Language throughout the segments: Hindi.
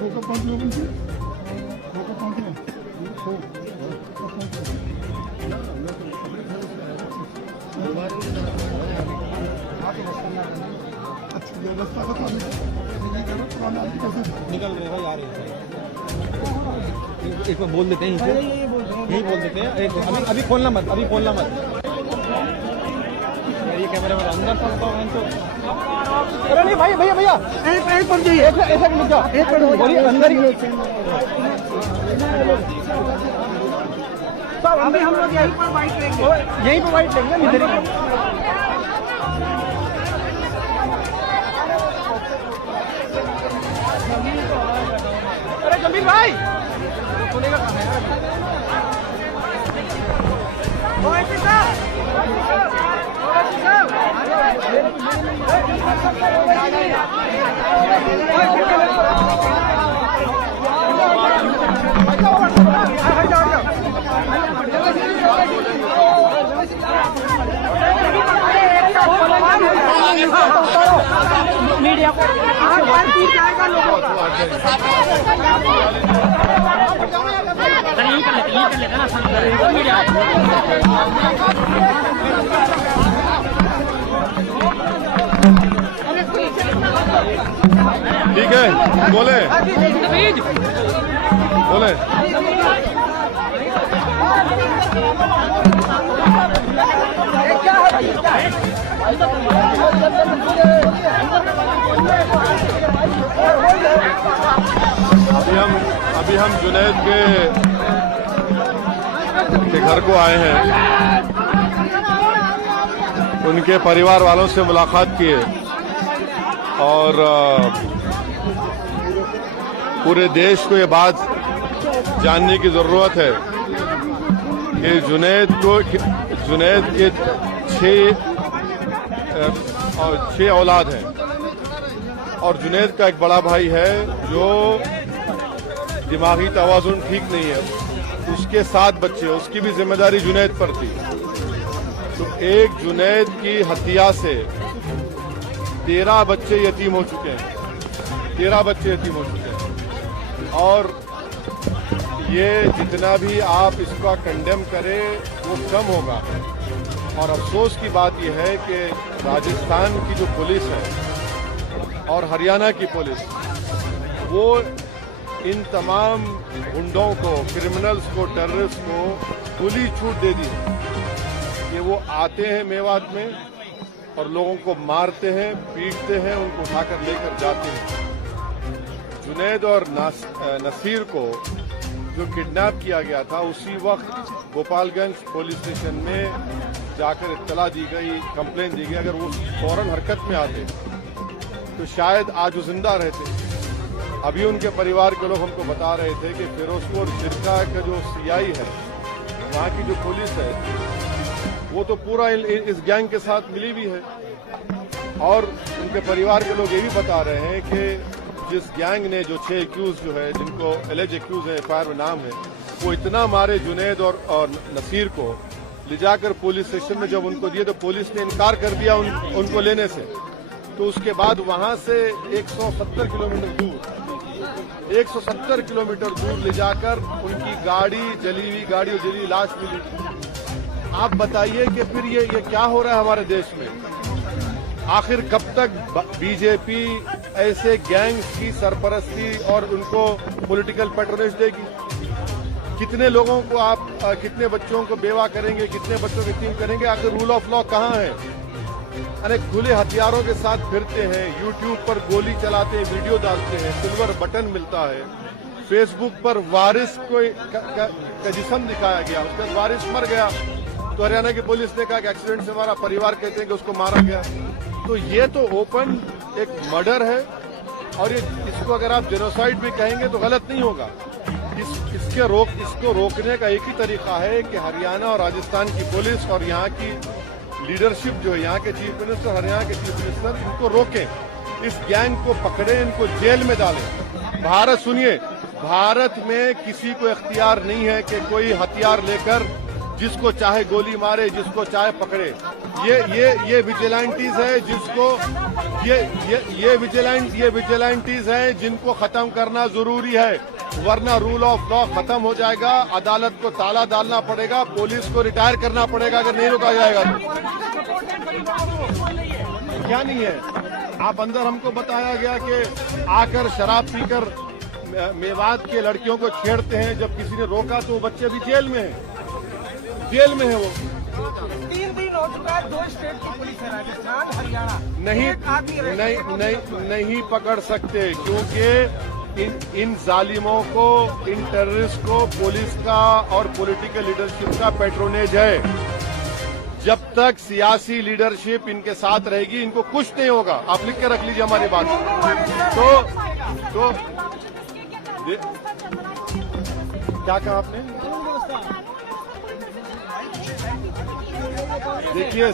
फोकस पॉइंट लोगों की फोकस पॉइंट है अच्छा ये रास्ता का तो निकल रहे भाई, आ रहे हैं। एक बार बोल देते हैं, यही बोल देते हैं। अभी खोलना मत, अभी खोलना मत। ये कैमरे में अंदर चलता हूँ तो अरे नहीं भाई, भैया भैया एक पर जाइए, ऐसा रुक जाओ, एक पर बोलिए अंदर ही। अभी हम लोग यहीं पर बाइक लेंगे, यहीं पर वाइट लेंगे ना इधर ही। अरे जमील भाई खोलेगा कहाँ है? मीडिया को जाएगा लोगों का। ठीक है, बोले बोले। अभी हम जुनैद के घर को आए हैं। उनके परिवार वालों से मुलाकात किए और पूरे देश को ये बात जानने की जरूरत है कि जुनैद के छह औलाद हैं और जुनैद का एक बड़ा भाई है जो दिमागी तवाज़ुन ठीक नहीं है, उसके 7 बच्चे, उसकी भी जिम्मेदारी जुनैद पर थी। तो एक जुनैद की हत्या से 13 बच्चे यतीम हो चुके हैं, 13 बच्चे यतीम हो चुके हैं। और ये जितना भी आप इसका कंडेम करें वो कम होगा। और अफसोस की बात यह है कि राजस्थान की जो पुलिस है और हरियाणा की पुलिस वो इन तमाम गुंडों को, क्रिमिनल्स को, टेररिस्ट को खुली छूट दे दी कि वो आते हैं मेवात में और लोगों को मारते हैं, पीटते हैं, उनको उठाकर लेकर जाते हैं। जुनैद और नसीर को जो किडनैप किया गया था उसी वक्त गोपालगंज पुलिस स्टेशन में जाकर इत्तला दी गई, कंप्लेन दी गई। अगर वो फौरन हरकत में आते तो शायद आज वो जिंदा रहते। अभी उनके परिवार के लोग हमको बता रहे थे कि फिरोजपुर जिला का जो सीआई है, वहाँ की जो पुलिस है, वो तो पूरा इस गैंग के साथ मिली हुई है। और उनके परिवार के लोग ये भी बता रहे हैं कि जिस गैंग ने जो 6 एक्यूज जो है, जिनको एलिज एक्यूज है, एफआईआर में नाम है, वो इतना मारे जुनैद और नसीर को ले जाकर पुलिस स्टेशन में जब उनको दिए तो पुलिस ने इनकार कर दिया उनको लेने से। तो उसके बाद वहां से 170 किलोमीटर दूर ले जाकर उनकी गाड़ी, जली हुई गाड़ी और जली लाश मिली। आप बताइए कि फिर ये क्या हो रहा है हमारे देश में? आखिर कब तक बीजेपी ऐसे गैंग्स की सरपरस्ती और उनको पॉलिटिकल पैट्रोनेज देगी? कितने लोगों को आप कितने बच्चों को बेवा करेंगे, कितने बच्चों को यतीम करेंगे? आखिर रूल ऑफ लॉ कहाँ है? अनेक खुले हथियारों के साथ फिरते हैं, यूट्यूब पर गोली चलाते हैं, वीडियो डालते हैं, सिल्वर बटन मिलता है, फेसबुक पर वारिस का जिस्म दिखाया गया, उसके बाद वारिस मर गया तो हरियाणा की पुलिस ने कहा कि एक्सीडेंट से हमारा परिवार कहते हैं कि उसको मारा गया। तो ये तो ओपन एक मर्डर है और इसको अगर आप जेनोसाइड भी कहेंगे तो गलत नहीं होगा। इसको रोकने का एक ही तरीका है कि हरियाणा और राजस्थान की पुलिस और यहाँ की लीडरशिप जो है, यहाँ के चीफ मिनिस्टर, हरियाणा के चीफ मिनिस्टर, इनको रोकें, इस गैंग को पकड़ें, इनको जेल में डालें। भारत, सुनिए, भारत में किसी को इख्तियार नहीं है कि कोई हथियार लेकर जिसको चाहे गोली मारे, जिसको चाहे पकड़े। ये विजिलेंटीज है जिसको ये विजिलेंटीज हैं जिनको खत्म करना जरूरी है, वरना रूल ऑफ लॉ खत्म हो जाएगा, अदालत को ताला डालना पड़ेगा, पुलिस को रिटायर करना पड़ेगा अगर नहीं रोका जाएगा तो। क्या नहीं है? आप अंदर हमको बताया गया कि आकर शराब पीकर मेवात के लड़कियों को छेड़ते हैं, जब किसी ने रोका तो वो बच्चे भी जेल में है, जेल में है वो। 3 दिन हो चुका है, 2 स्टेट की पुलिस है, राजस्थान हरियाणा, नहीं पकड़ सकते क्योंकि इन जालिमों को, इन टेररिस्ट को पुलिस का और पॉलिटिकल लीडरशिप का पैट्रोनेज है। जब तक सियासी लीडरशिप इनके साथ रहेगी इनको कुछ नहीं होगा। आप लिख के रख लीजिए हमारी बात। तो क्या कहा आपने? देखिए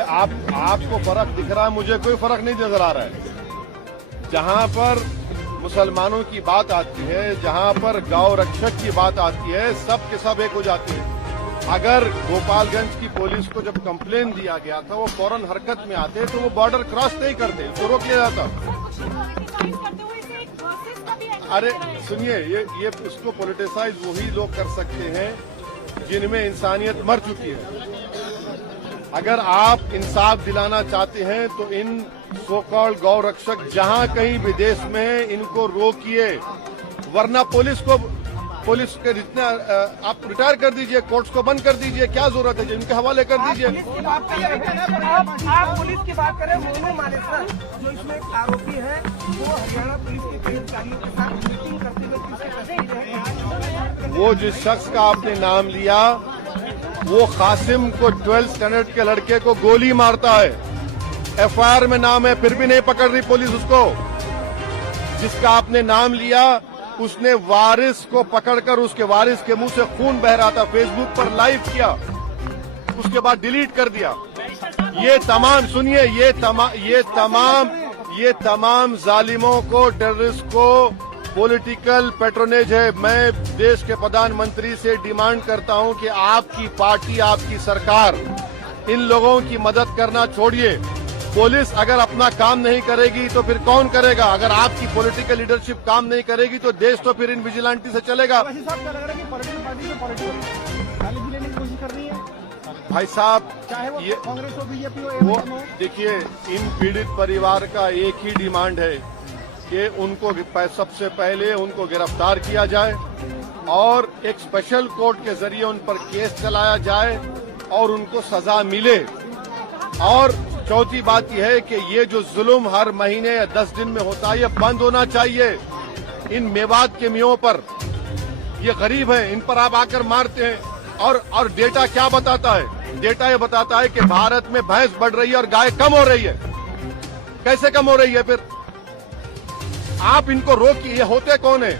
आपको फर्क दिख रहा है, मुझे कोई फर्क नहीं नजर आ रहा है। जहां पर मुसलमानों की बात आती है, जहां पर गौ रक्षक की बात आती है, सब के सब एक हो जाते हैं। अगर गोपालगंज की पुलिस को जब कंप्लेन दिया गया था वो फौरन हरकत में आते तो वो बॉर्डर क्रॉस नहीं करते, तो रोक लिया जाता। अरे सुनिए, ये इसको पॉलिटिसाइज वही लोग कर सकते हैं जिनमें इंसानियत मर चुकी है। अगर आप इंसाफ दिलाना चाहते हैं तो इन सो कॉल्ड गौ रक्षक जहां कहीं भी देश में है इनको रोकिए, वरना पुलिस के जितने आप रिटायर कर दीजिए, कोर्ट्स को बंद कर दीजिए, क्या जरूरत है? इनके हवाले कर दीजिए। आप पुलिस की बात करें, मोनू मानेसर जो इसमें आरोपी है वो हरियाणा पुलिस के अधिकारियों के साथ मीटिंग करते हुए, वो जिस शख्स का आपने नाम लिया वो कासिम को 12th स्टैंडर्ड के लड़के को गोली मारता है, एफआईआर में नाम है, फिर भी नहीं पकड़ रही पुलिस उसको। जिसका आपने नाम लिया उसने वारिस को पकड़कर उसके वारिस के मुंह से खून बह रहा था, फेसबुक पर लाइव किया, उसके बाद डिलीट कर दिया। ये तमाम सुनिए, ये तमाम जालिमों को, टेररिस्ट को पॉलिटिकल पैट्रोनेज है। मैं देश के प्रधानमंत्री से डिमांड करता हूं कि आपकी पार्टी, आपकी सरकार इन लोगों की मदद करना छोड़िए। पुलिस अगर अपना काम नहीं करेगी तो फिर कौन करेगा? अगर आपकी पॉलिटिकल लीडरशिप काम नहीं करेगी तो देश तो फिर इन विजिलेंटी से चलेगा। भाई साहब, ये कांग्रेस हो, बीजेपी हो, वो देखिए, इन पीड़ित परिवार का एक ही डिमांड है कि उनको सबसे पहले उनको गिरफ्तार किया जाए और एक स्पेशल कोर्ट के जरिए उन पर केस चलाया जाए और उनको सजा मिले। और चौथी बात यह है कि ये जो जुल्म हर महीने या 10 दिन में होता है ये बंद होना चाहिए। इन मेवात के मियों पर, ये गरीब हैं, इन पर आप आकर मारते हैं। और डेटा क्या बताता है? डेटा ये बताता है कि भारत में भैंस बढ़ रही है और गाय कम हो रही है। कैसे कम हो रही है? फिर आप इनको रोकिए। ये होते कौन है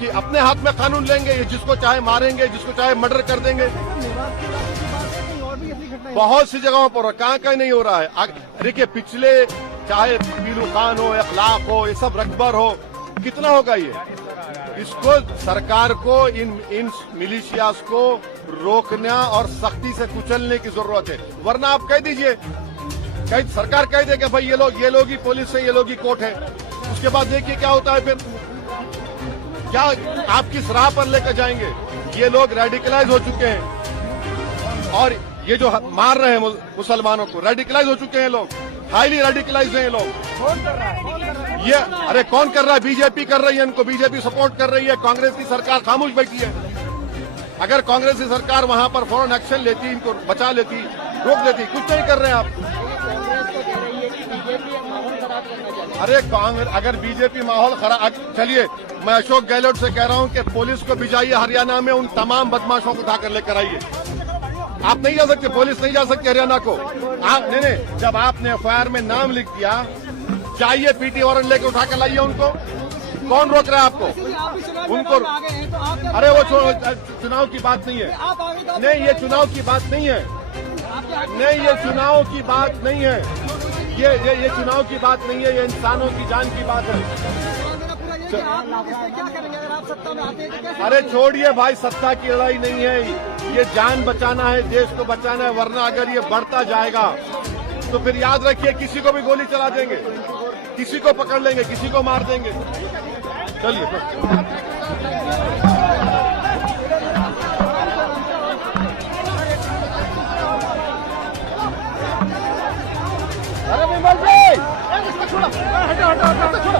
कि अपने हाथ में कानून लेंगे, ये जिसको चाहे मारेंगे, जिसको चाहे मर्डर कर देंगे। बहुत सी जगहों पर कहां नहीं हो रहा है। देखिए, पिछले चाहे पीलू खान हो, इखलाक हो, ये सब रकबर हो, कितना होगा ये? इसको सरकार को इन मिलिशियास को रोकना और सख्ती से कुचलने की जरूरत है। वरना आप कह दीजिए, सरकार कह दे कि भाई ये लोग ही पुलिस है, ये लोग ही कोर्ट है। उसके बाद देखिए क्या होता है फिर। क्या आप किस राह पर लेकर जाएंगे? ये लोग रेडिकलाइज हो चुके हैं और ये जो मार रहे हैं मुसलमानों को, रेडिकलाइज हो चुके हैं लोग, हाईली रेडिकलाइज हैं ये लोग। ये अरे कौन कर रहा है? बीजेपी कर रही है इनको, बीजेपी सपोर्ट कर रही है। कांग्रेस की सरकार खामोश बैठी है। अगर कांग्रेस की सरकार वहां पर फौरन एक्शन लेती, इनको बचा लेती, रोक देती, कुछ नहीं कर रहे हैं आप। अरे कांग्रेस अगर बीजेपी माहौल खराब, चलिए मैं अशोक गहलोत से कह रहा हूं कि पुलिस को भिजाइए हरियाणा में, उन तमाम बदमाशों को उठाकर लेकर आइए। आप नहीं जा सकते, पुलिस नहीं जा सकती हरियाणा को। आप नहीं, जब आपने एफआईआर में नाम लिख दिया, जाइए पीटी वारंट लेके उठा कर लाइए उनको। कौन रोक रहा है आपको? उनको अरे वो चुनाव की बात नहीं है। नहीं, ये चुनाव की बात नहीं है। नहीं, ये चुनाव की बात नहीं है। ये चुनाव की बात नहीं है, ये इंसानों की जान की बात है। आप लोग इस पे क्या करेंगे अगर आप सत्ता में आते हैं तो कैसे? अरे छोड़िए भाई, सत्ता की लड़ाई नहीं है, ये जान बचाना है, देश को बचाना है, वरना अगर ये बढ़ता जाएगा तो फिर याद रखिए किसी को भी गोली चला देंगे, किसी को पकड़ लेंगे, किसी को मार देंगे। चलिए अरे विमल जी हटो हटो हटो हटो